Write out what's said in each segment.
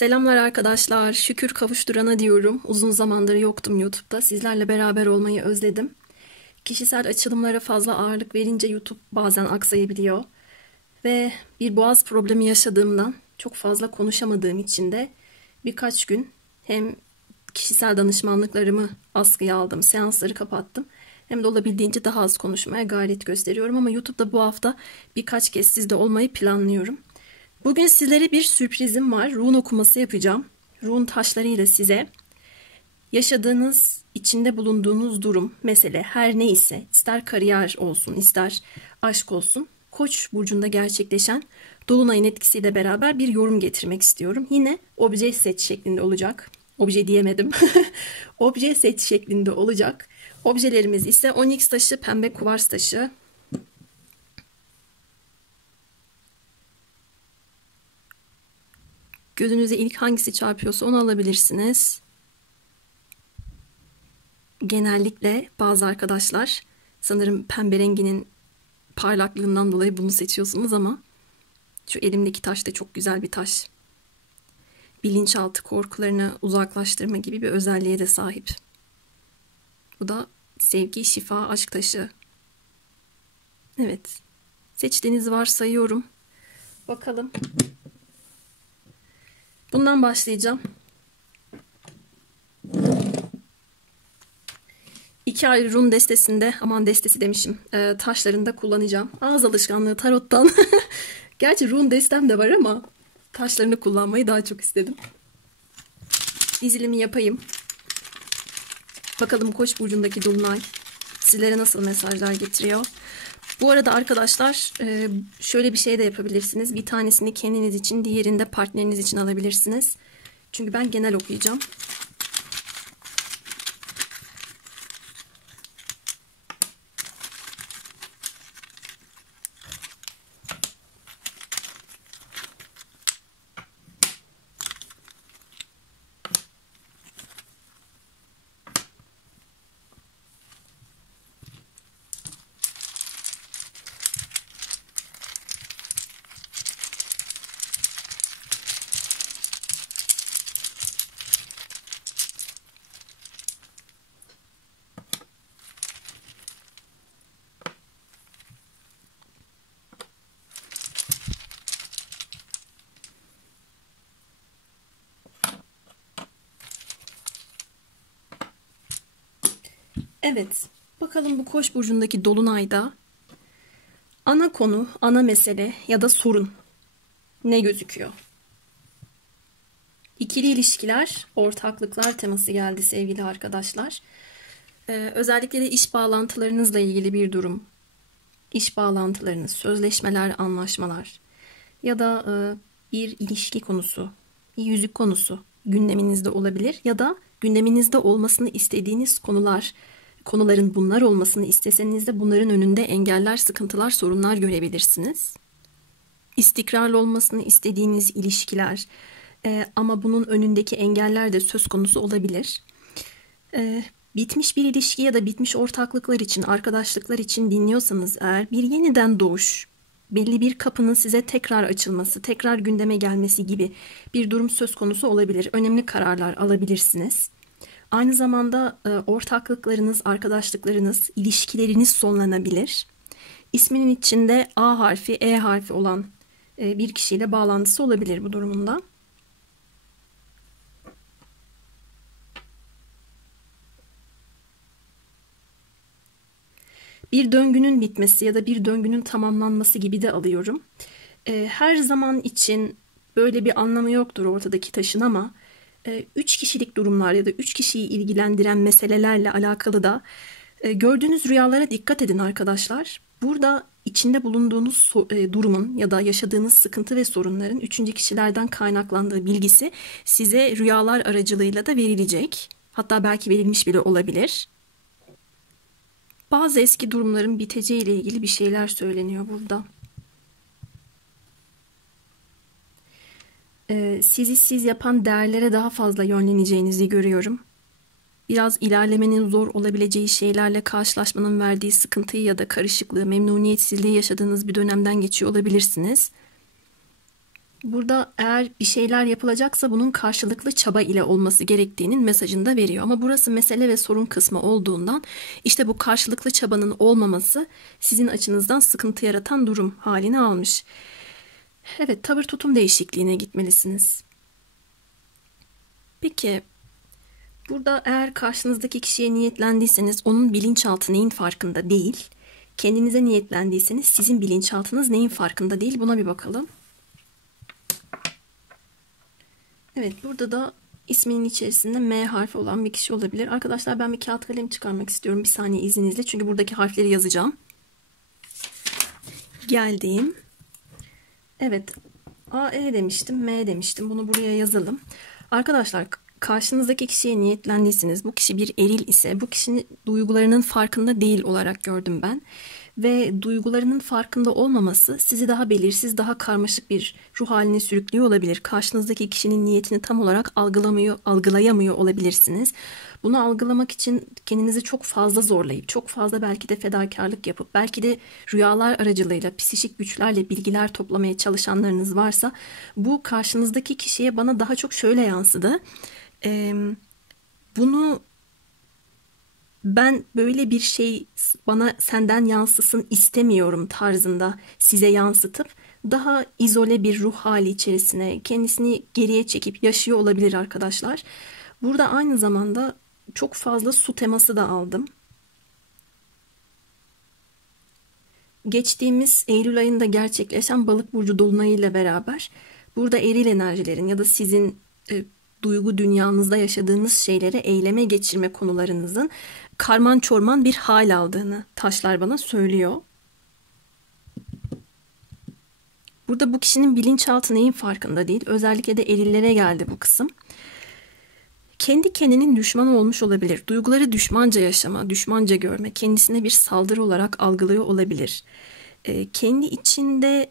Selamlar arkadaşlar. Şükür kavuşturana diyorum. Uzun zamandır yoktum YouTube'da. Sizlerle beraber olmayı özledim. Kişisel açılımlara fazla ağırlık verince YouTube bazen aksayabiliyor. Ve bir boğaz problemi yaşadığımdan çok fazla konuşamadığım için de birkaç gün hem kişisel danışmanlıklarımı askıya aldım, seansları kapattım. Hem de olabildiğince daha az konuşmaya gayret gösteriyorum ama YouTube'da bu hafta birkaç kez sizde olmayı planlıyorum. Bugün sizlere bir sürprizim var. Rune okuması yapacağım. Rune taşlarıyla size yaşadığınız, içinde bulunduğunuz durum, mesele her neyse, ister kariyer olsun, ister aşk olsun, Koç burcunda gerçekleşen dolunayın etkisiyle beraber bir yorum getirmek istiyorum. Yine obje set şeklinde olacak. Obje diyemedim. Obje set şeklinde olacak. Objelerimiz ise onyx taşı, pembe kuvars taşı. Gözünüze ilk hangisi çarpıyorsa onu alabilirsiniz. Genellikle bazı arkadaşlar sanırım pembe renginin parlaklığından dolayı bunu seçiyorsunuz ama şu elimdeki taş da çok güzel bir taş. Bilinçaltı korkularını uzaklaştırma gibi bir özelliğe de sahip. Bu da sevgi, şifa, aşk taşı. Evet. Seçtiğiniz varsayıyorum. Bakalım. Bundan başlayacağım. 2 ayrı rune destesinde, aman destesi demişim, taşlarını da kullanacağım. Ağız alışkanlığı tarottan. Gerçi rune destem de var ama taşlarını kullanmayı daha çok istedim. Dizilimi yapayım. Bakalım Koç burcundaki dolunay sizlere nasıl mesajlar getiriyor. Bu arada arkadaşlar şöyle bir şey de yapabilirsiniz. Bir tanesini kendiniz için, diğerini de partneriniz için alabilirsiniz. Çünkü ben genel okuyacağım. Evet, bakalım bu Koç burcundaki dolunayda ana konu, ana mesele ya da sorun ne gözüküyor? İkili ilişkiler, ortaklıklar teması geldi sevgili arkadaşlar. Özellikle de iş bağlantılarınızla ilgili bir durum. İş bağlantılarınız, sözleşmeler, anlaşmalar ya da bir ilişki konusu, bir yüzük konusu gündeminizde olabilir ya da gündeminizde olmasını istediğiniz konuların bunlar olmasını isteseniz de bunların önünde engeller, sıkıntılar, sorunlar görebilirsiniz. İstikrarlı olmasını istediğiniz ilişkiler ama bunun önündeki engeller de söz konusu olabilir. Bitmiş bir ilişki ya da bitmiş ortaklıklar için, arkadaşlıklar için dinliyorsanız eğer bir yeniden doğuş, belli bir kapının size tekrar açılması, tekrar gündeme gelmesi gibi bir durum söz konusu olabilir. Önemli kararlar alabilirsiniz. Aynı zamanda ortaklıklarınız, arkadaşlıklarınız, ilişkileriniz sonlanabilir. İsminin içinde A harfi, E harfi olan bir kişiyle bağlantısı olabilir bu durumunda. Bir döngünün bitmesi ya da bir döngünün tamamlanması gibi de alıyorum. Her zaman için böyle bir anlamı yoktur ortadaki taşın ama 3 kişilik durumlar ya da 3 kişiyi ilgilendiren meselelerle alakalı da gördüğünüz rüyalara dikkat edin arkadaşlar. Burada içinde bulunduğunuz durumun ya da yaşadığınız sıkıntı ve sorunların 3. kişilerden kaynaklandığı bilgisi size rüyalar aracılığıyla da verilecek. Hatta belki verilmiş bile olabilir. Bazı eski durumların biteceği ile ilgili bir şeyler söyleniyor burada. Sizi siz yapan değerlere daha fazla yönleneceğinizi görüyorum. Biraz ilerlemenin zor olabileceği şeylerle karşılaşmanın verdiği sıkıntıyı ya da karışıklığı, memnuniyetsizliği yaşadığınız bir dönemden geçiyor olabilirsiniz. Burada eğer bir şeyler yapılacaksa bunun karşılıklı çaba ile olması gerektiğinin mesajını da veriyor. Ama burası mesele ve sorun kısmı olduğundan işte bu karşılıklı çabanın olmaması sizin açınızdan sıkıntı yaratan durum halini almış. Evet, tavır tutum değişikliğine gitmelisiniz. Peki, burada eğer karşınızdaki kişiye niyetlendiyseniz onun bilinçaltı neyin farkında değil. Kendinize niyetlendiyseniz sizin bilinçaltınız neyin farkında değil, buna bir bakalım. Evet, burada da isminin içerisinde M harfi olan bir kişi olabilir. Arkadaşlar ben bir kağıt kalem çıkarmak istiyorum bir saniye izninizle. Çünkü buradaki harfleri yazacağım. Geldim. Evet, A, E demiştim, M demiştim. Bunu buraya yazalım. Arkadaşlar karşınızdaki kişiye niyetlendiyseniz, bu kişi bir eril ise bu kişinin duygularının farkında değil olarak gördüm ben. Ve duygularının farkında olmaması sizi daha belirsiz, daha karmaşık bir ruh haline sürüklüyor olabilir. Karşınızdaki kişinin niyetini tam olarak algılayamıyor olabilirsiniz. Bunu algılamak için kendinizi çok fazla zorlayıp, çok fazla belki de fedakarlık yapıp, belki de rüyalar aracılığıyla, psişik güçlerle bilgiler toplamaya çalışanlarınız varsa, bu karşınızdaki kişiye bana daha çok şöyle yansıdı. Bunu ben böyle bir şey bana senden yansısın istemiyorum tarzında size yansıtıp daha izole bir ruh hali içerisine kendisini geriye çekip yaşıyor olabilir arkadaşlar. Burada aynı zamanda çok fazla su teması da aldım. Geçtiğimiz Eylül ayında gerçekleşen Balık burcu dolunayı ile beraber burada eril enerjilerin ya da sizin duygu dünyanızda yaşadığınız şeylere eyleme geçirme konularınızın karman çorman bir hal aldığını taşlar bana söylüyor. Burada bu kişinin bilinçaltı neyin farkında değil. Özellikle de erillere geldi bu kısım. Kendi kendinin düşmanı olmuş olabilir. Duyguları düşmanca yaşama, düşmanca görme, kendisine bir saldırı olarak algılıyor olabilir. Kendi içinde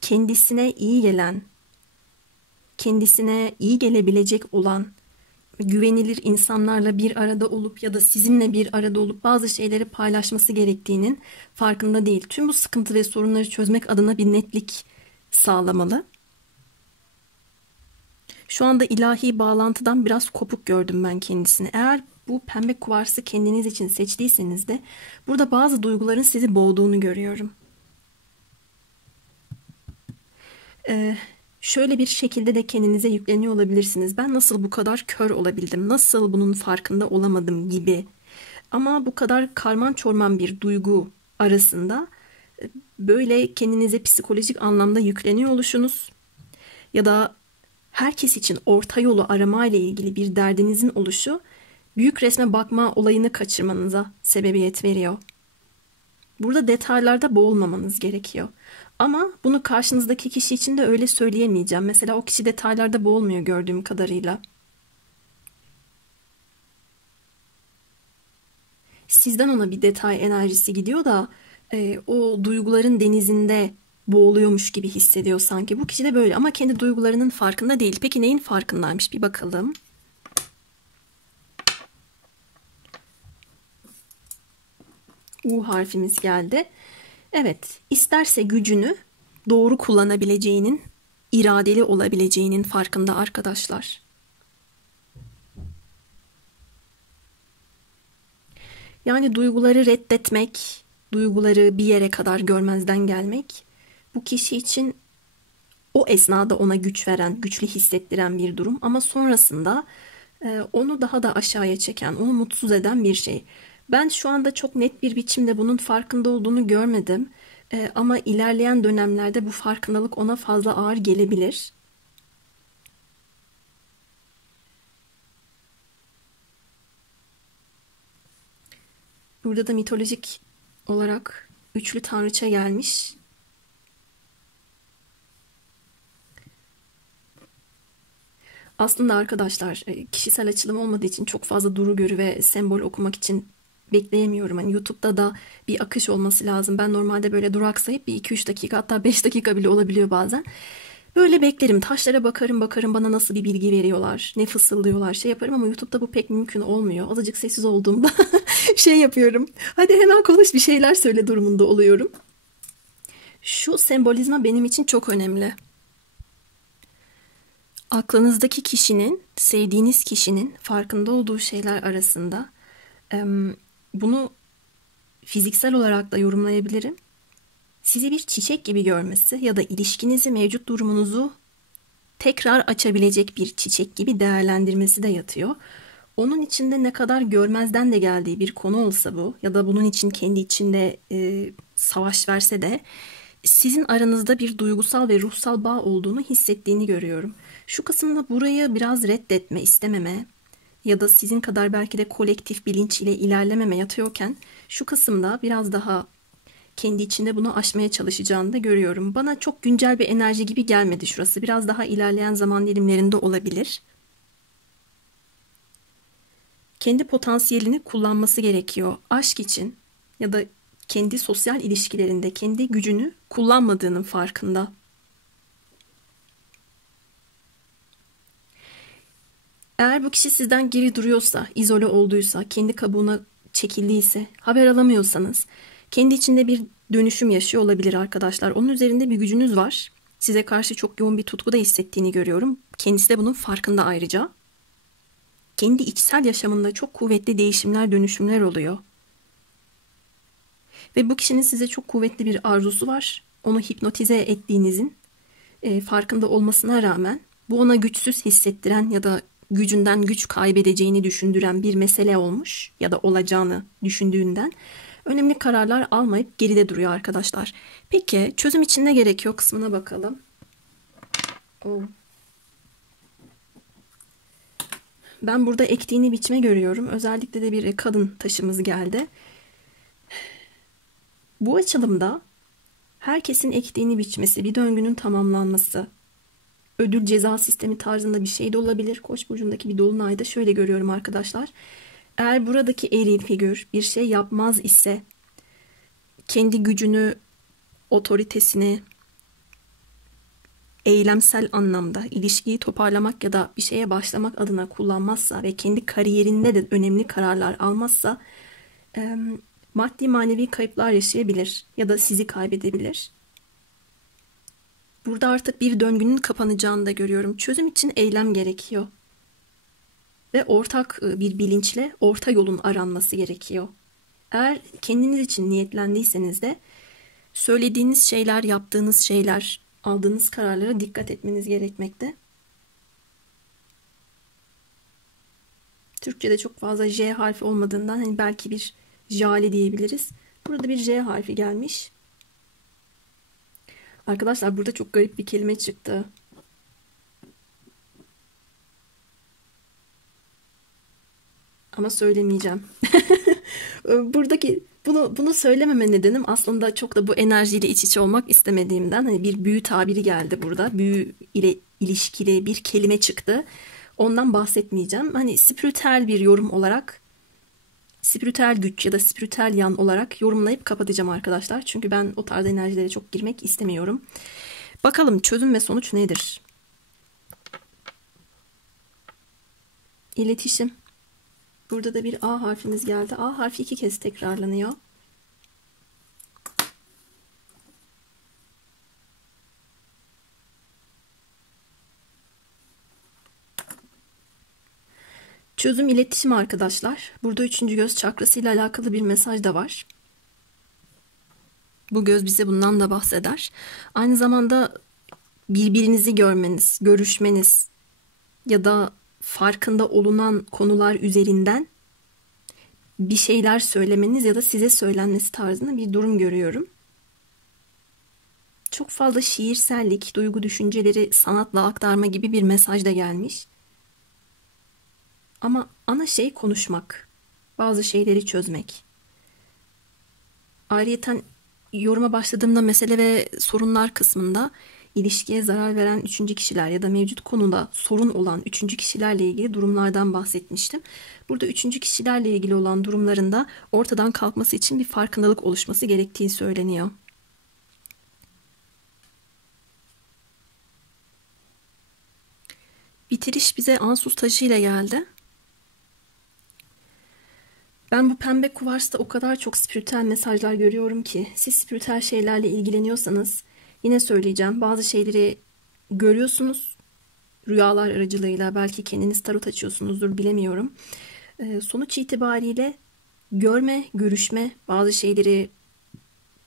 kendisine iyi gelen, kendisine iyi gelebilecek olan güvenilir insanlarla bir arada olup ya da sizinle bir arada olup bazı şeyleri paylaşması gerektiğinin farkında değil. Tüm bu sıkıntı ve sorunları çözmek adına bir netlik sağlamalı. Şu anda ilahi bağlantıdan biraz kopuk gördüm ben kendisini. Eğer bu pembe kuvarsı kendiniz için seçtiyseniz de burada bazı duyguların sizi boğduğunu görüyorum. Şöyle bir şekilde de kendinize yükleniyor olabilirsiniz. Ben nasıl bu kadar kör olabildim? Nasıl bunun farkında olamadım gibi. Ama bu kadar karman çorman bir duygu arasında böyle kendinize psikolojik anlamda yükleniyor oluşunuz ya da herkes için orta yolu arama ile ilgili bir derdinizin oluşu büyük resme bakma olayını kaçırmanıza sebebiyet veriyor. Burada detaylarda boğulmamanız gerekiyor. Ama bunu karşınızdaki kişi için de öyle söyleyemeyeceğim. Mesela o kişi detaylarda boğulmuyor gördüğüm kadarıyla. Sizden ona bir detay enerjisi gidiyor da o duyguların denizinde boğuluyormuş gibi hissediyor sanki. Bu kişi de böyle ama kendi duygularının farkında değil. Peki neyin farkındaymış bir bakalım. U harfimiz geldi. Evet, isterse gücünü doğru kullanabileceğinin, iradeli olabileceğinin farkında arkadaşlar. Yani duyguları reddetmek, duyguları bir yere kadar görmezden gelmek, bu kişi için o esnada ona güç veren, güçlü hissettiren bir durum. Ama sonrasında onu daha da aşağıya çeken, onu mutsuz eden bir şey. Ben şu anda çok net bir biçimde bunun farkında olduğunu görmedim. Ama ilerleyen dönemlerde bu farkındalık ona fazla ağır gelebilir. Burada da mitolojik olarak üçlü tanrıça gelmiş. Aslında arkadaşlar kişisel açılım olmadığı için çok fazla duru görü ve sembol okumak için bekleyemiyorum. Hani YouTube'da da bir akış olması lazım. Ben normalde böyle duraksayıp bir 2-3 dakika hatta 5 dakika bile olabiliyor bazen. Böyle beklerim. Taşlara bakarım bana nasıl bir bilgi veriyorlar. Ne fısıldıyorlar şey yaparım ama YouTube'da bu pek mümkün olmuyor. Azıcık sessiz olduğumda şey yapıyorum. Hadi hemen konuş bir şeyler söyle durumunda oluyorum. Şu sembolizma benim için çok önemli. Aklınızdaki kişinin, sevdiğiniz kişinin farkında olduğu şeyler arasında bunu fiziksel olarak da yorumlayabilirim. Sizi bir çiçek gibi görmesi ya da ilişkinizi, mevcut durumunuzu tekrar açabilecek bir çiçek gibi değerlendirmesi de yatıyor. Onun içinde ne kadar görmezden de geldiği bir konu olsa bu ya da bunun için kendi içinde savaş verse de sizin aranızda bir duygusal ve ruhsal bağ olduğunu hissettiğini görüyorum. Şu kısımda burayı biraz reddetme, istememe ya da sizin kadar belki de kolektif bilinç ile ilerlememe yatıyorken şu kısımda biraz daha kendi içinde bunu aşmaya çalışacağını da görüyorum. Bana çok güncel bir enerji gibi gelmedi şurası. Biraz daha ilerleyen zaman dilimlerinde olabilir. Kendi potansiyelini kullanması gerekiyor. Aşk için ya da kendi sosyal ilişkilerinde kendi gücünü kullanmadığının farkında. Eğer bu kişi sizden geri duruyorsa, izole olduysa, kendi kabuğuna çekildiyse, haber alamıyorsanız, kendi içinde bir dönüşüm yaşıyor olabilir arkadaşlar. Onun üzerinde bir gücünüz var. Size karşı çok yoğun bir tutku da hissettiğini görüyorum. Kendisi de bunun farkında ayrıca. Kendi içsel yaşamında çok kuvvetli değişimler, dönüşümler oluyor. Ve bu kişinin size çok kuvvetli bir arzusu var. Onu hipnotize ettiğinizin farkında olmasına rağmen bu ona güçsüz hissettiren ya da gücünden güç kaybedeceğini düşündüren bir mesele olmuş ya da olacağını düşündüğünden önemli kararlar almayıp geride duruyor arkadaşlar. Peki çözüm için ne gerekiyor kısmına bakalım. Ben burada ektiğini biçme görüyorum. Özellikle de bir kadın taşımız geldi. Bu açılımda herkesin ektiğini biçmesi, bir döngünün tamamlanması, ödül ceza sistemi tarzında bir şey de olabilir. Koç burcundaki bir dolunayda şöyle görüyorum arkadaşlar. Eğer buradaki eril figür bir şey yapmaz ise kendi gücünü, otoritesini eylemsel anlamda ilişkiyi toparlamak ya da bir şeye başlamak adına kullanmazsa ve kendi kariyerinde de önemli kararlar almazsa maddi manevi kayıplar yaşayabilir ya da sizi kaybedebilir. Burada artık bir döngünün kapanacağını da görüyorum. Çözüm için eylem gerekiyor. Ve ortak bir bilinçle orta yolun aranması gerekiyor. Eğer kendiniz için niyetlendiyseniz de söylediğiniz şeyler, yaptığınız şeyler, aldığınız kararlara dikkat etmeniz gerekmekte. Türkçe'de çok fazla J harfi olmadığından hani belki bir jale diyebiliriz. Burada bir J harfi gelmiş. Arkadaşlar burada çok garip bir kelime çıktı. Ama söylemeyeceğim. Buradaki bunu söylememe nedenim aslında çok da bu enerjiyle iç içe olmak istemediğimden. Hani bir büyü tabiri geldi burada. Büyü ile ilişkili bir kelime çıktı. Ondan bahsetmeyeceğim. Hani spiritüel bir yorum olarak, spiritüel güç ya da spiritüel yan olarak yorumlayıp kapatacağım arkadaşlar. Çünkü ben o tarz enerjilere çok girmek istemiyorum. Bakalım çözüm ve sonuç nedir? İletişim. Burada da bir A harfimiz geldi. A harfi 2 kez tekrarlanıyor. Çözüm iletişim arkadaşlar. Burada 3. göz çakrası ile alakalı bir mesaj da var. Bu göz bize bundan da bahseder. Aynı zamanda birbirinizi görmeniz, görüşmeniz ya da farkında olunan konular üzerinden bir şeyler söylemeniz ya da size söylenmesi tarzında bir durum görüyorum. Çok fazla şiirsellik, duygu düşünceleri sanatla aktarma gibi bir mesaj da gelmiş. Ama ana şey konuşmak, bazı şeyleri çözmek. Ayrıyeten yoruma başladığımda mesele ve sorunlar kısmında ilişkiye zarar veren üçüncü kişiler ya da mevcut konuda sorun olan üçüncü kişilerle ilgili durumlardan bahsetmiştim. Burada üçüncü kişilerle ilgili olan durumlarında ortadan kalkması için bir farkındalık oluşması gerektiği söyleniyor. Bitiriş bize Ansus taşıyla geldi. Ben bu pembe kuvarsta o kadar çok spiritüel mesajlar görüyorum ki siz spiritüel şeylerle ilgileniyorsanız yine söyleyeceğim bazı şeyleri görüyorsunuz rüyalar aracılığıyla, belki kendiniz tarot açıyorsunuzdur, bilemiyorum. Sonuç itibariyle görme, görüşme, bazı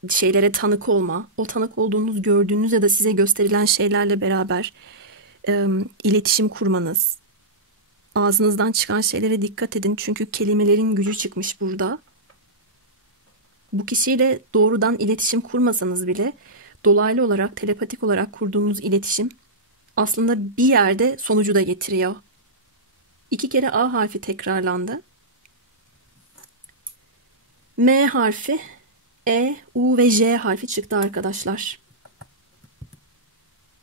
şeylere tanık olma, o tanık olduğunuz, gördüğünüz ya da size gösterilen şeylerle beraber iletişim kurmanız, ağzınızdan çıkan şeylere dikkat edin çünkü kelimelerin gücü çıkmış burada. Bu kişiyle doğrudan iletişim kurmasanız bile dolaylı olarak, telepatik olarak kurduğunuz iletişim aslında bir yerde sonucu da getiriyor. 2 kere A harfi tekrarlandı. M harfi, E, U ve J harfi çıktı arkadaşlar.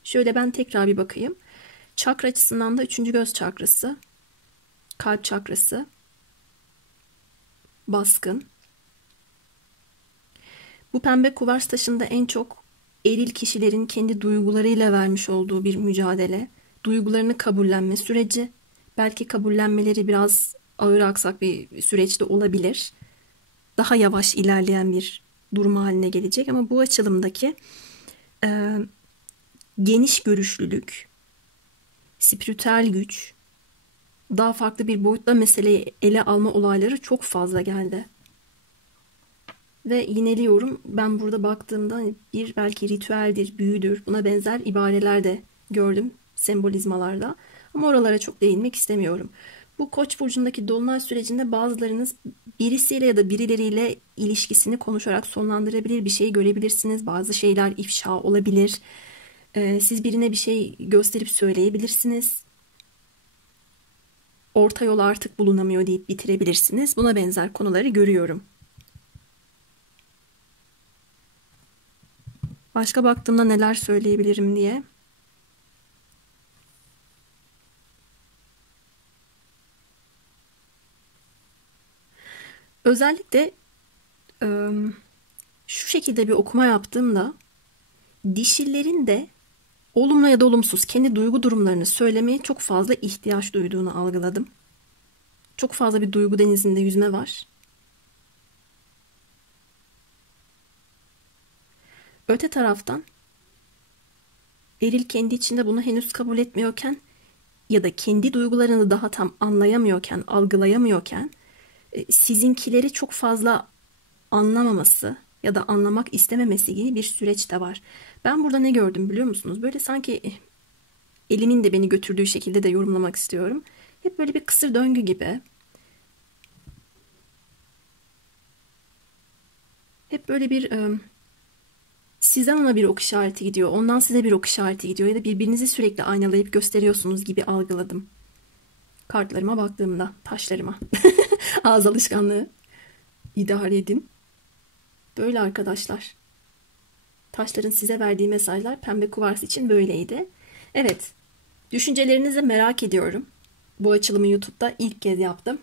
Şöyle ben tekrar bir bakayım. Çakra açısından da 3. göz çakrası, kalp çakrası, baskın. Bu pembe kuvars taşında en çok eril kişilerin kendi duygularıyla vermiş olduğu bir mücadele, duygularını kabullenme süreci. Belki kabullenmeleri biraz ağır aksak bir süreçte olabilir. Daha yavaş ilerleyen bir durum haline gelecek ama bu açılımdaki geniş görüşlülük, spiritüel güç, daha farklı bir boyutla meseleyi ele alma olayları çok fazla geldi. Ve yineliyorum, ben burada baktığımda bir belki ritüeldir, büyüdür, buna benzer ibareler de gördüm sembolizmalarda. Ama oralara çok değinmek istemiyorum. Bu Koç burcundaki dolunay sürecinde bazılarınız birisiyle ya da birileriyle ilişkisini konuşarak sonlandırabilir, bir şey görebilirsiniz. Bazı şeyler ifşa olabilir. Siz birine bir şey gösterip söyleyebilirsiniz. Orta yol artık bulunamıyor deyip bitirebilirsiniz. Buna benzer konuları görüyorum. Başka baktığımda neler söyleyebilirim diye. Özellikle şu şekilde bir okuma yaptığımda dişillerin de olumlu ya da olumsuz kendi duygu durumlarını söylemeye çok fazla ihtiyaç duyduğunu algıladım. Çok fazla bir duygu denizinde yüzme var. Öte taraftan eril kendi içinde bunu henüz kabul etmiyorken ya da kendi duygularını daha tam anlayamıyorken, algılayamıyorken sizinkileri çok fazla anlamaması ya da anlamak istememesi gibi bir süreç de var. Ben burada ne gördüm biliyor musunuz? Böyle sanki elimin de beni götürdüğü şekilde de yorumlamak istiyorum. Hep böyle bir kısır döngü gibi. Hep böyle bir sizden ona bir ok işareti gidiyor. Ondan size bir ok işareti gidiyor. Ya da birbirinizi sürekli aynalayıp gösteriyorsunuz gibi algıladım. Kartlarıma baktığımda, taşlarıma. Ağız alışkanlığı. İdare edin. Böyle arkadaşlar. Taşların size verdiği mesajlar pembe kuvars için böyleydi. Evet. Düşüncelerinizi merak ediyorum. Bu açılımı YouTube'da ilk kez yaptım.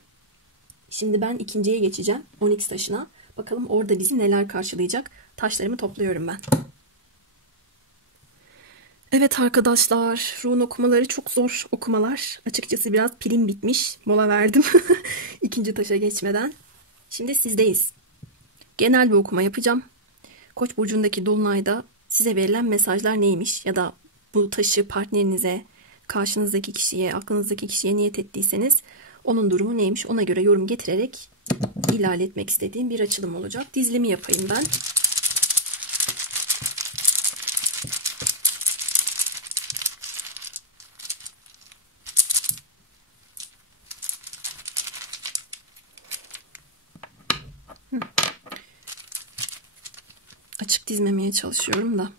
Şimdi ben ikinciye geçeceğim. Onyx taşına. Bakalım orada bizi neler karşılayacak. Taşlarımı topluyorum ben. Evet arkadaşlar. Rune okumaları çok zor okumalar. Açıkçası biraz pilim bitmiş. Mola verdim. İkinci taşa geçmeden. Şimdi sizdeyiz. Genel bir okuma yapacağım. Koç burcundaki dolunayda size verilen mesajlar neymiş ya da bu taşı partnerinize, karşınızdaki kişiye, aklınızdaki kişiye niyet ettiyseniz onun durumu neymiş ona göre yorum getirerek ilerletmek istediğim bir açılım olacak. Dizilimi yapayım ben. Açık dizmemeye çalışıyorum da.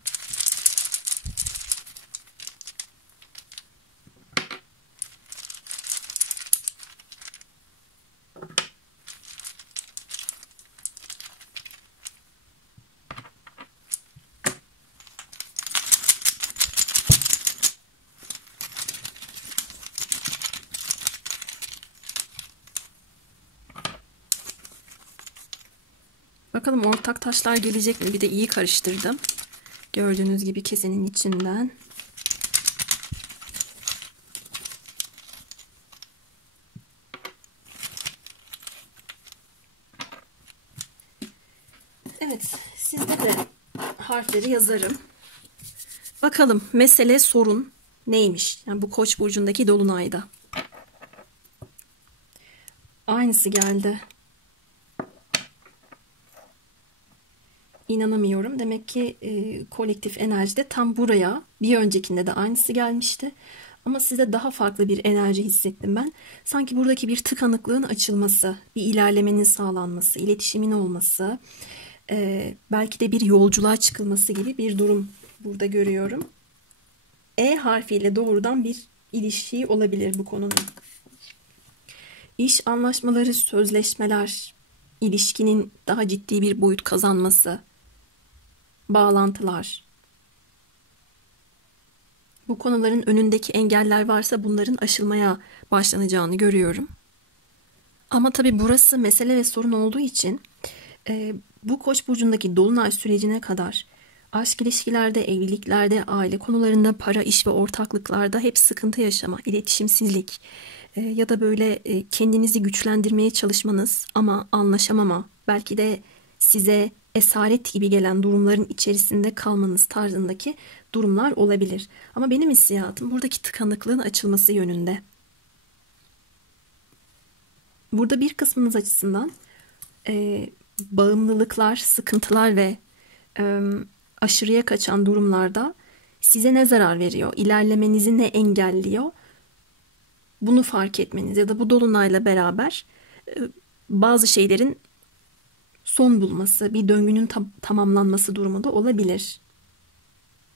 Bakalım ortak taşlar gelecek mi? Bir de iyi karıştırdım. Gördüğünüz gibi kesenin içinden. Evet, sizde de harfleri yazarım. Bakalım mesele sorun, neymiş? Yani bu Koç burcundaki dolunayda. Aynısı geldi. İnanamıyorum. Demek ki kolektif enerjide tam buraya, bir öncekinde de aynısı gelmişti. Ama size daha farklı bir enerji hissettim ben. Sanki buradaki bir tıkanıklığın açılması, bir ilerlemenin sağlanması, iletişimin olması, belki de bir yolculuğa çıkılması gibi bir durum burada görüyorum. E harfiyle doğrudan bir ilişki olabilir bu konunun. İş anlaşmaları, sözleşmeler, ilişkinin daha ciddi bir boyut kazanması, bağlantılar. Bu konuların önündeki engeller varsa bunların aşılmaya başlanacağını görüyorum. Ama tabii burası mesele ve sorun olduğu için bu Koç burcundaki dolunay sürecine kadar aşk ilişkilerde, evliliklerde, aile konularında, para, iş ve ortaklıklarda hep sıkıntı yaşama, iletişimsizlik ya da böyle kendinizi güçlendirmeye çalışmanız ama anlaşamama, belki de size esaret gibi gelen durumların içerisinde kalmanız tarzındaki durumlar olabilir. Ama benim hissiyatım buradaki tıkanıklığın açılması yönünde. Burada bir kısmınız açısından bağımlılıklar, sıkıntılar ve aşırıya kaçan durumlarda size ne zarar veriyor, ilerlemenizi ne engelliyor, bunu fark etmeniz ya da bu dolunayla beraber bazı şeylerin son bulması, bir döngünün tamamlanması durumu da olabilir.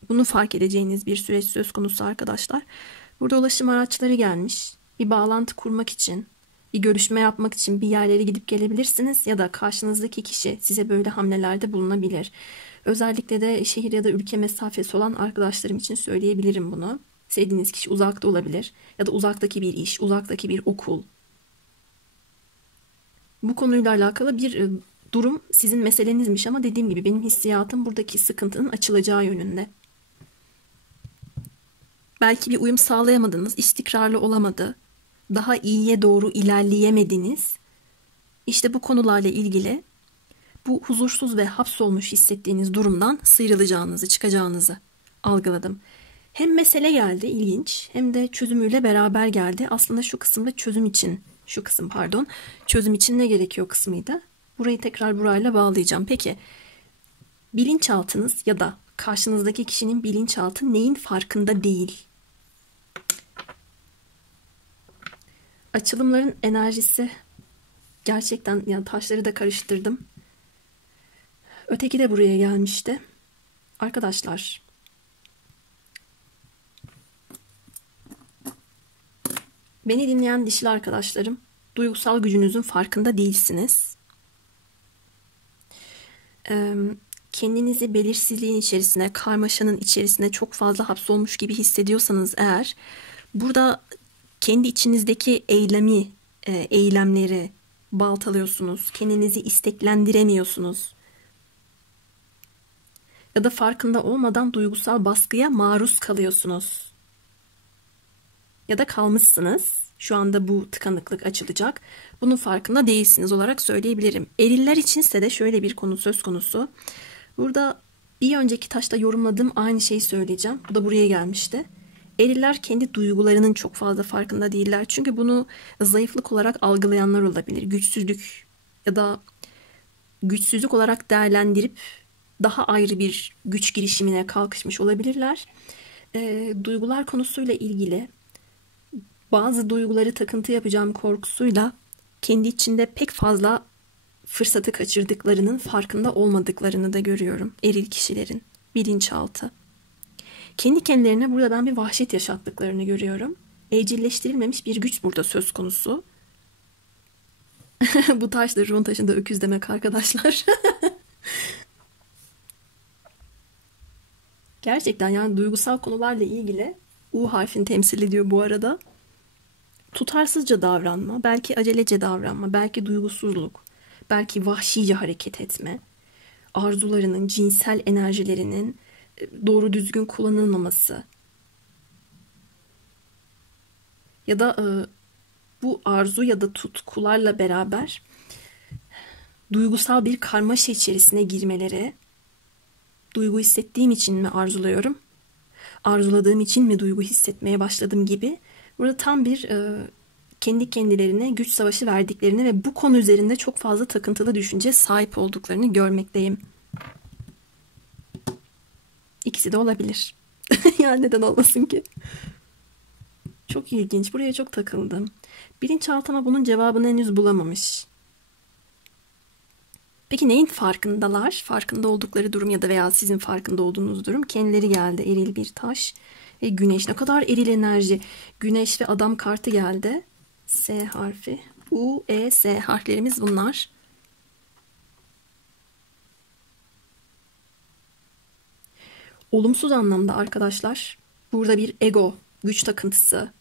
Bunu fark edeceğiniz bir süreç söz konusu arkadaşlar. Burada ulaşım araçları gelmiş. Bir bağlantı kurmak için, bir görüşme yapmak için bir yerlere gidip gelebilirsiniz ya da karşınızdaki kişi size böyle hamlelerde bulunabilir. Özellikle de şehir ya da ülke mesafesi olan arkadaşlarım için söyleyebilirim bunu. Sevdiğiniz kişi uzakta olabilir ya da uzaktaki bir iş, uzaktaki bir okul. Bu konuyla alakalı bir durum sizin meselenizmiş ama dediğim gibi benim hissiyatım buradaki sıkıntının açılacağı yönünde. Belki bir uyum sağlayamadınız, istikrarlı olamadı, daha iyiye doğru ilerleyemediniz. İşte bu konularla ilgili bu huzursuz ve hapsolmuş hissettiğiniz durumdan sıyrılacağınızı, çıkacağınızı algıladım. Hem mesele geldi, ilginç, hem de çözümüyle beraber geldi. Aslında şu kısımda çözüm için ne gerekiyor kısmıydı. Burayı tekrar burayla bağlayacağım. Peki, bilinçaltınız ya da karşınızdaki kişinin bilinçaltı neyin farkında değil? Açılımların enerjisi gerçekten, yani taşları da karıştırdım. Öteki de buraya gelmişti. Arkadaşlar, beni dinleyen dişil arkadaşlarım, duygusal gücünüzün farkında değilsiniz. Kendinizi belirsizliğin içerisine, karmaşanın içerisine çok fazla hapsolmuş gibi hissediyorsanız eğer, burada kendi içinizdeki eylemleri baltalıyorsunuz. Kendinizi isteklendiremiyorsunuz. Ya da farkında olmadan duygusal baskıya maruz kalıyorsunuz. Ya da kalmışsınız. Şu anda bu tıkanıklık açılacak. Bunun farkında değilsiniz olarak söyleyebilirim. Eriller içinse de şöyle bir konu söz konusu. Burada bir önceki taşta yorumladığım aynı şeyi söyleyeceğim. Bu da buraya gelmişti. Eriller kendi duygularının çok fazla farkında değiller. Çünkü bunu zayıflık olarak algılayanlar olabilir. Güçsüzlük ya da güçsüzlük olarak değerlendirip daha ayrı bir güç girişimine kalkışmış olabilirler. Duygular konusuyla ilgili bazı duyguları takıntı yapacağım korkusuyla kendi içinde pek fazla fırsatı kaçırdıklarının farkında olmadıklarını da görüyorum. Eril kişilerin bilinçaltı. Kendi kendilerine burada ben bir vahşet yaşattıklarını görüyorum. Evcilleştirilmemiş bir güç burada söz konusu. Bu taş da ruhun taşında öküz demek arkadaşlar. Gerçekten yani duygusal konularla ilgili U harfini temsil ediyor bu arada. Tutarsızca davranma, belki acelece davranma, belki duygusuzluk, belki vahşice hareket etme, arzularının, cinsel enerjilerinin doğru düzgün kullanılmaması ya da bu arzu ya da tutkularla beraber duygusal bir karmaşa içerisine girmeleri, duygu hissettiğim için mi arzuluyorum? arzuladığım için mi duygu hissetmeye başladım gibi. Burada tam bir kendi kendilerine güç savaşı verdiklerini ve bu konu üzerinde çok fazla takıntılı düşünce sahip olduklarını görmekteyim. İkisi de olabilir. Yani neden olmasın ki? Çok ilginç. Buraya çok takıldım. Bilinçaltıma bunun cevabını henüz bulamamış. Peki neyin farkındalar? Farkında oldukları durum ya da veya sizin farkında olduğunuz durum. Kendileri geldi, eril bir taş. Güneş, ne kadar eril enerji. Güneş ve adam kartı geldi. S harfi. U, E, S harflerimiz bunlar. Olumsuz anlamda arkadaşlar. Burada bir ego, güç takıntısı.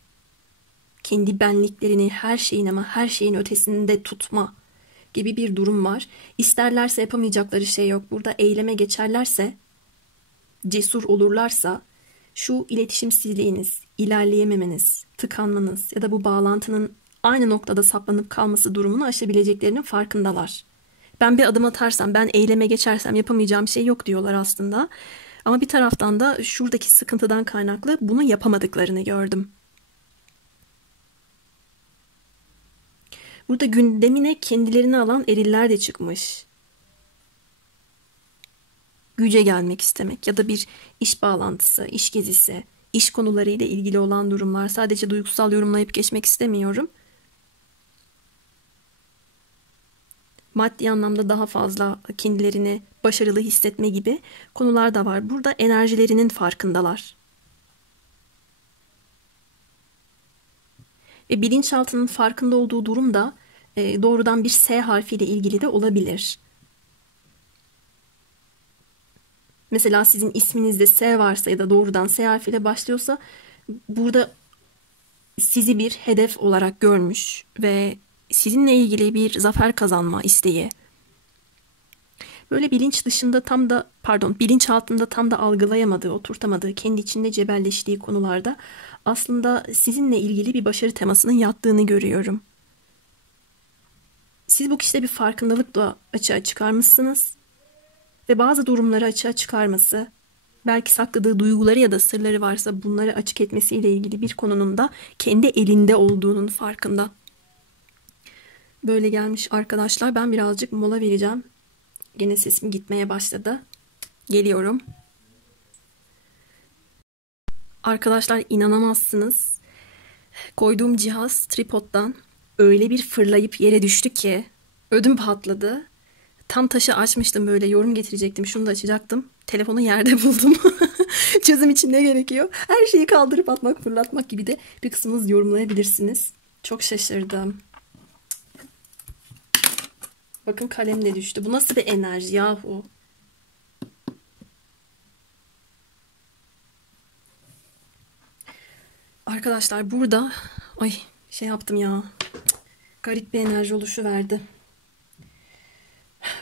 Kendi benliklerini her şeyin ama her şeyin ötesinde tutma gibi bir durum var. İsterlerse yapamayacakları şey yok. Burada eyleme geçerlerse, cesur olurlarsa şu iletişimsizliğiniz, ilerleyememeniz, tıkanmanız ya da bu bağlantının aynı noktada saplanıp kalması durumunu aşabileceklerinin farkındalar. Ben bir adım atarsam, ben eyleme geçersem yapamayacağım şey yok diyorlar aslında. Ama bir taraftan da şuradaki sıkıntıdan kaynaklı bunu yapamadıklarını gördüm. Burada gündemine kendilerini alan eriller de çıkmış. Güce gelmek istemek ya da bir iş bağlantısı, iş gezisi, iş konularıyla ilgili olan durumlar. Sadece duygusal yorumlayıp geçmek istemiyorum. Maddi anlamda daha fazla kendilerini başarılı hissetme gibi konular da var. Burada enerjilerinin farkındalar. Ve bilinçaltının farkında olduğu durum da doğrudan bir S harfiyle ilgili de olabilir. Mesela sizin isminizde S varsa ya da doğrudan S harfiyle başlıyorsa burada sizi bir hedef olarak görmüş ve sizinle ilgili bir zafer kazanma isteği. Böyle bilinç dışında bilinç altında tam da algılayamadığı, oturtamadığı, kendi içinde cebelleştiği konularda aslında sizinle ilgili bir başarı temasının yattığını görüyorum. Siz bu kişide bir farkındalıkla açığa çıkarmışsınız ve bazı durumları açığa çıkarması, belki sakladığı duyguları ya da sırları varsa bunları açık etmesiyle ilgili bir konunun da kendi elinde olduğunun farkında. Böyle gelmiş arkadaşlar. Ben birazcık mola vereceğim. Gene sesim gitmeye başladı. Geliyorum. Arkadaşlar inanamazsınız. Koyduğum cihaz tripoddan öyle bir fırlayıp yere düştü ki ödüm patladı. Tam taşı açmıştım, böyle yorum getirecektim. Şunu da açacaktım. Telefonu yerde buldum. Çözüm için ne gerekiyor? Her şeyi kaldırıp atmak, fırlatmak gibi de bir kısmınız yorumlayabilirsiniz. Çok şaşırdım. Bakın kalem de düştü. Bu nasıl bir enerji yahu? Arkadaşlar burada şey yaptım ya. Garip bir enerji oluşuverdi.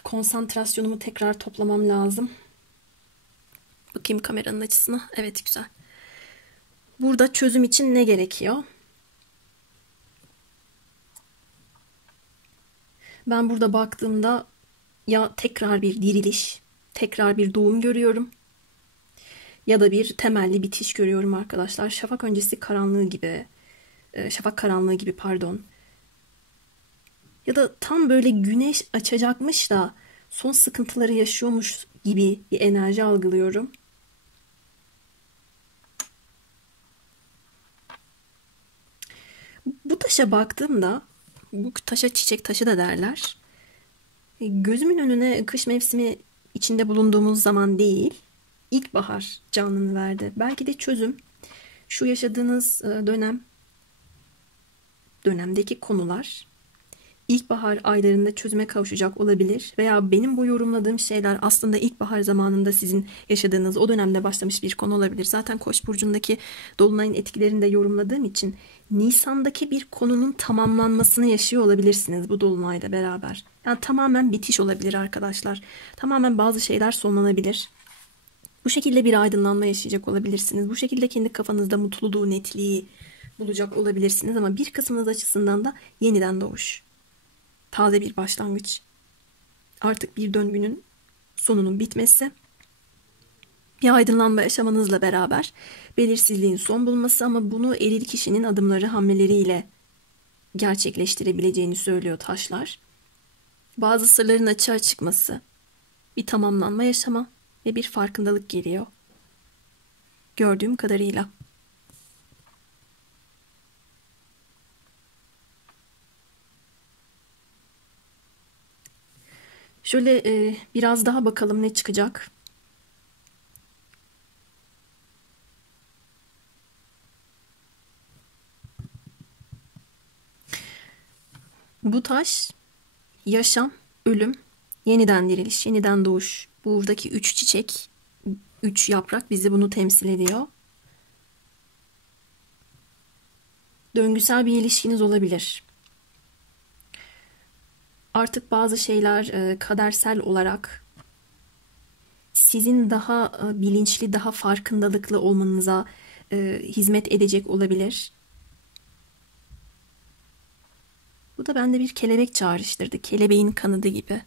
Konsantrasyonumu tekrar toplamam lazım. Bakayım kameranın açısına. Evet, güzel. Burada çözüm için ne gerekiyor? Ben burada baktığımda ya tekrar bir diriliş, tekrar bir doğum görüyorum. Ya da bir temelli bitiş görüyorum arkadaşlar. Şafak öncesi karanlığı gibi. Şafak karanlığı gibi pardon. Ya da tam böyle güneş açacakmış da son sıkıntıları yaşıyormuş gibi bir enerji algılıyorum. Bu taşa baktığımda, bu taşa çiçek taşı da derler. Gözümün önüne kış mevsimi içinde bulunduğumuz zaman değil, ilkbahar canlılığını verdi. Belki de çözüm şu yaşadığınız dönemdeki konular ilkbahar aylarında çözüme kavuşacak olabilir. Veya benim bu yorumladığım şeyler aslında ilkbahar zamanında sizin yaşadığınız o dönemde başlamış bir konu olabilir. Zaten Koç burcundaki dolunayın etkilerini de yorumladığım için Nisan'daki bir konunun tamamlanmasını yaşıyor olabilirsiniz bu dolunayla beraber. Yani tamamen bitiş olabilir arkadaşlar. Tamamen bazı şeyler sonlanabilir. Bu şekilde bir aydınlanma yaşayacak olabilirsiniz. Bu şekilde kendi kafanızda mutluluğu, netliği bulacak olabilirsiniz. Ama bir kısmınız açısından da yeniden doğuş. Taze bir başlangıç. Artık bir döngünün sonunun bitmesi. Bir aydınlanma yaşamanızla beraber belirsizliğin son bulması, ama bunu eril kişinin adımları, hamleleriyle gerçekleştirebileceğini söylüyor taşlar. Bazı sırların açığa çıkması, bir tamamlanma yaşama ve bir farkındalık geliyor. Gördüğüm kadarıyla. Şöyle biraz daha bakalım ne çıkacak. Bu taş yaşam, ölüm, yeniden diriliş, yeniden doğuş. Buradaki 3 çiçek, 3 yaprak bizi bunu temsil ediyor. Döngüsel bir ilişkiniz olabilir. Artık bazı şeyler kadersel olarak sizin daha bilinçli, daha farkındalıklı olmanıza hizmet edecek olabilir. Bu da bende bir kelebek çağrıştırdı. Kelebeğin kanadı gibi.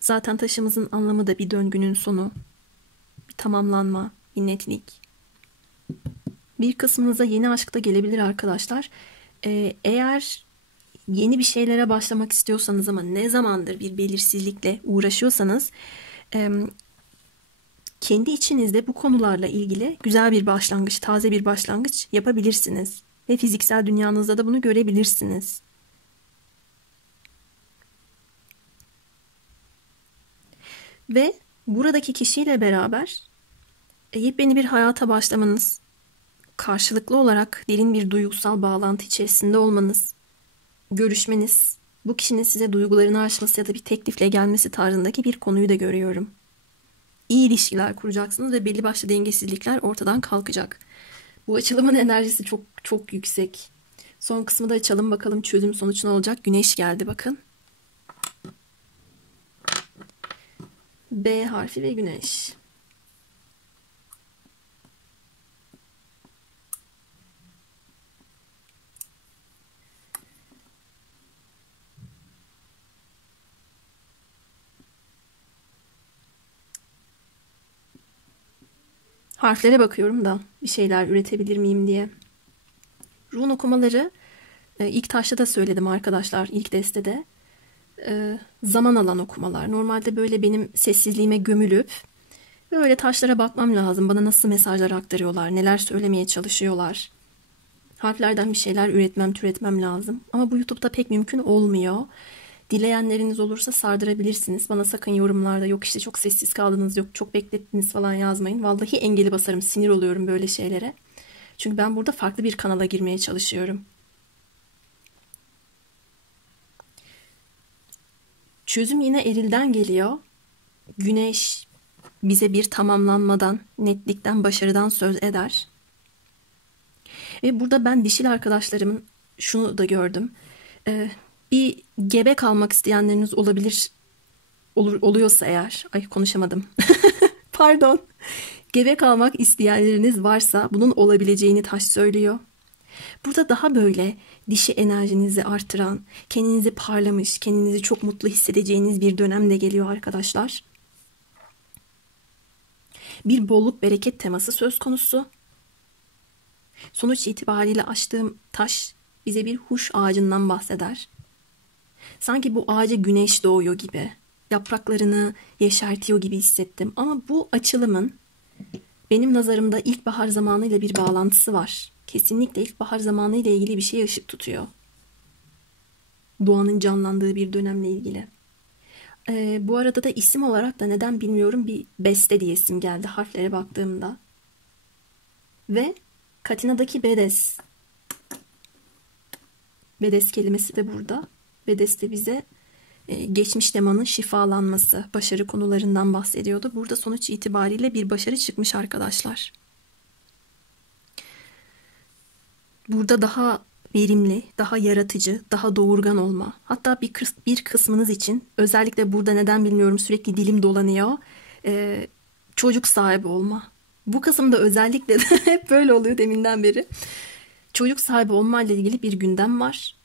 Zaten taşımızın anlamı da bir döngünün sonu, bir tamamlanma, bir netlik. Bir kısmınıza yeni aşk da gelebilir arkadaşlar. Eğer yeni bir şeylere başlamak istiyorsanız ama ne zamandır bir belirsizlikle uğraşıyorsanız, kendi içinizde bu konularla ilgili güzel bir başlangıç, taze bir başlangıç yapabilirsiniz. Ve fiziksel dünyanızda da bunu görebilirsiniz. Ve buradaki kişiyle beraber yepyeni bir hayata başlamanız, karşılıklı olarak derin bir duygusal bağlantı içerisinde olmanız, görüşmeniz, bu kişinin size duygularını aşması ya da bir teklifle gelmesi tarzındaki bir konuyu da görüyorum. İyi ilişkiler kuracaksınız ve belli başlı dengesizlikler ortadan kalkacak. Bu açılımın enerjisi çok çok yüksek. Son kısmı da açalım bakalım, çözüm sonuç ne olacak? Güneş geldi bakın. B harfi ve güneş. Harflere bakıyorum da bir şeyler üretebilir miyim diye. Rune okumaları ilk taşta da söyledim arkadaşlar, ilk destede. Zaman alan okumalar. Normalde böyle benim sessizliğime gömülüp böyle taşlara bakmam lazım. Bana nasıl mesajlar aktarıyorlar, neler söylemeye çalışıyorlar. Harflerden bir şeyler üretmem, türetmem lazım. Ama bu YouTube'da pek mümkün olmuyor. Dileyenleriniz olursa sardırabilirsiniz. Bana sakın yorumlarda yok işte çok sessiz kaldınız, yok çok beklettiniz falan yazmayın. Vallahi engeli basarım, sinir oluyorum böyle şeylere. Çünkü ben burada farklı bir kanala girmeye çalışıyorum. Çözüm yine erilden geliyor. Güneş bize bir tamamlanmadan, netlikten, başarıdan söz eder. Ve burada ben dişil arkadaşlarımın şunu da gördüm. Bir gebe kalmak isteyenleriniz olabilir. Oluyorsa eğer. Ay konuşamadım. Pardon. Gebe kalmak isteyenleriniz varsa bunun olabileceğini taş söylüyor. Burada daha böyle dişi enerjinizi artıran, kendinizi parlamış, kendinizi çok mutlu hissedeceğiniz bir dönem de geliyor arkadaşlar. Bir bolluk bereket teması söz konusu. Sonuç itibariyle açtığım taş bize bir huş ağacından bahseder. Sanki bu ağaca güneş doğuyor gibi, yapraklarını yeşertiyor gibi hissettim. Ama bu açılımın benim nazarımda ilkbahar zamanıyla bir bağlantısı var. Kesinlikle ilkbahar zamanı ile ilgili bir şey ışık tutuyor. Doğanın canlandığı bir dönemle ilgili. Bu arada da isim olarak da neden bilmiyorum bir beste diye isim geldi harflere baktığımda. Ve Katina'daki Bedes. Bedes kelimesi de burada. Bedes de bize geçmiş temanın şifalanması, başarı konularından bahsediyordu. Burada sonuç itibariyle bir başarı çıkmış arkadaşlar. Burada daha verimli, daha yaratıcı, daha doğurgan olma. Hatta bir kısmınız için özellikle burada neden bilmiyorum sürekli dilim dolanıyor. Çocuk sahibi olma. Bu kısımda özellikle hep böyle oluyor deminden beri. Çocuk sahibi olma ile ilgili bir gündem var.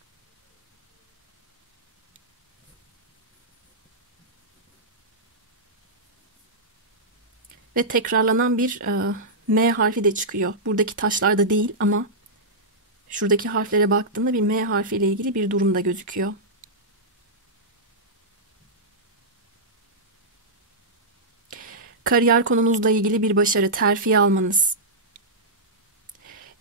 Ve tekrarlanan bir M harfi de çıkıyor. Buradaki taşlarda değil ama şuradaki harflere baktığımda bir M harfiyle ilgili bir durum da gözüküyor. Kariyer konunuzla ilgili bir başarı, terfi almanız,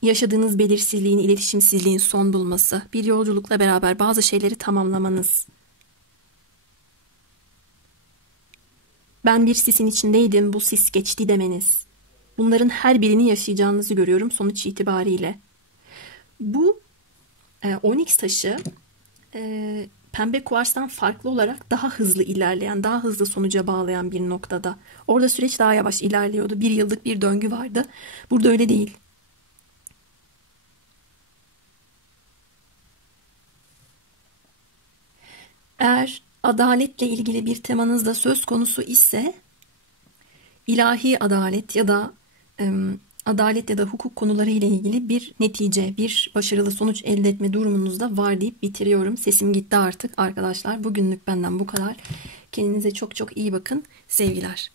yaşadığınız belirsizliğin, iletişimsizliğin son bulması, bir yolculukla beraber bazı şeyleri tamamlamanız. Ben bir sisin içindeydim, bu sis geçti demeniz. Bunların her birini yaşayacağınızı görüyorum sonuç itibariyle. Bu onyx taşı pembe kuarstan farklı olarak daha hızlı ilerleyen, daha hızlı sonuca bağlayan bir noktada. Orada süreç daha yavaş ilerliyordu. Bir yıllık bir döngü vardı. Burada öyle değil. Eğer adaletle ilgili bir temanız da söz konusu ise ilahi adalet ya da adalet ya da hukuk konuları ile ilgili bir netice, bir başarılı sonuç elde etme durumunuz da var deyip bitiriyorum. Sesim gitti artık arkadaşlar. Bugünlük benden bu kadar. Kendinize çok çok iyi bakın. Sevgiler.